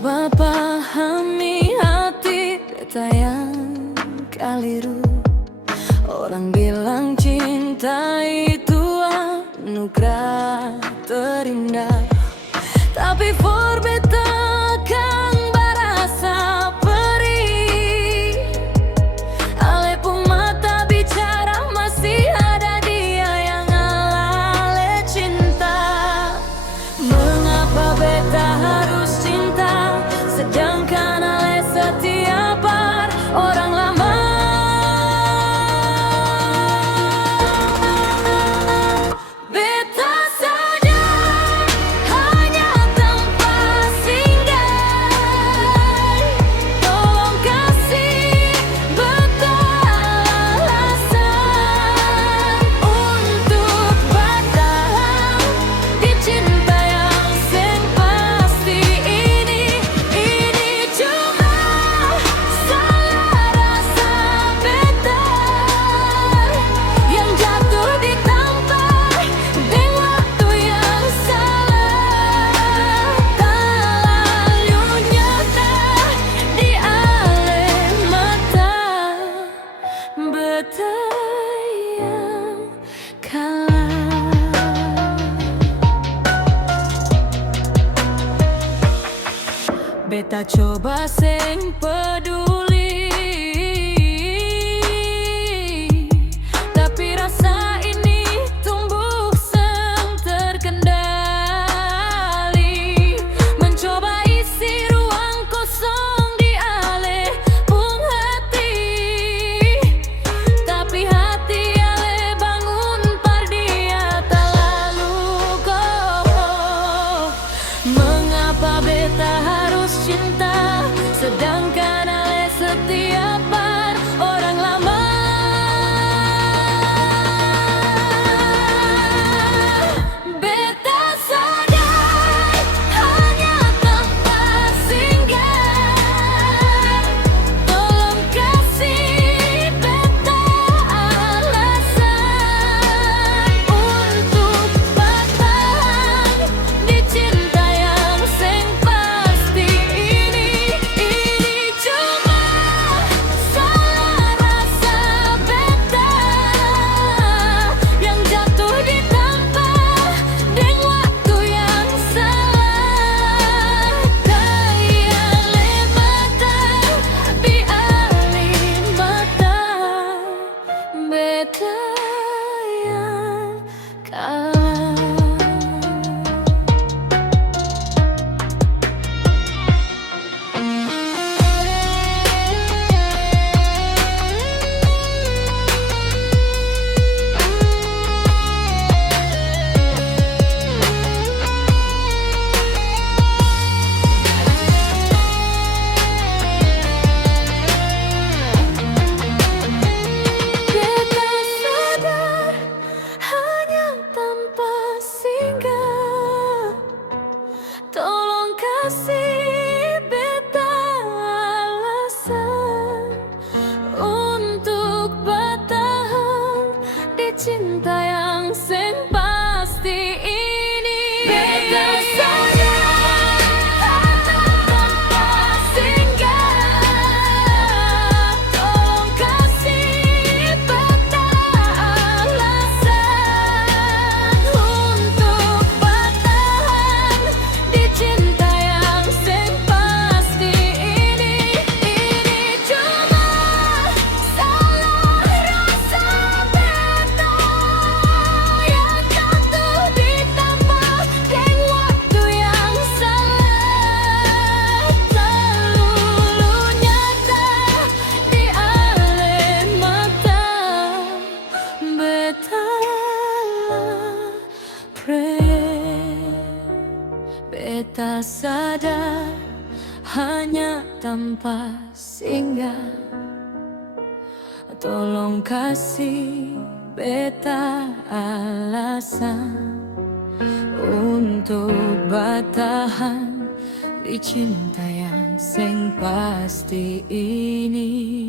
coba pahami hati beta yang keliru. Orang bilang cinta itu anugerah terindah, tapi for beta kan barasa perih. Ale pun mata bicara masih ada dia yang ale cinta. Mengapa beta harus cinta sedangkan ale setia par orang lama? Beta sadar hanya tanpa singgah. Tolong kasih beta alasan untuk bertahan di cinta yang sing pasti ini. Ini cuma salah rasa beta yang jatuh di tampar deng waktu yang salah. Terlalu nyata di ale mata beta yang kalah. Beta coba sing peduli, tapi rasa ini tumbuh seng terkendali. Mencoba isi ruang kosong di ale pung hati, tapi hati ale bangun par dia terlalu kokoh. Mengapa beta harus cinta sedangkan ale setia par orang lama? Beta sadar hanya tanpa singgah. Tolong kasih beta alasan untuk bertahan di cinta yang sing pasti ini. Ini cuma salah rasa beta yang jatuh di tampar deng waktu yang salah. Kaya mata biali mata beta yang kalah. Beta sadar hanya tanpa singgah. Tolong kasih beta alasan untuk bertahan di cinta yang sing pasti ini. Beta sadar tanpa singgah. Tolong kasih beta alasan untuk bertahan di cinta yang sing pasti ini. Ini cuma salah rasa beta yang jatuh di tampar deng waktu yang salah. Terlalu nyata di ale mata beta lah pray. Beta sadar hanya tanpa singgah. Tolong kasih beta alasan untuk bertahan di cinta yang sing pasti ini.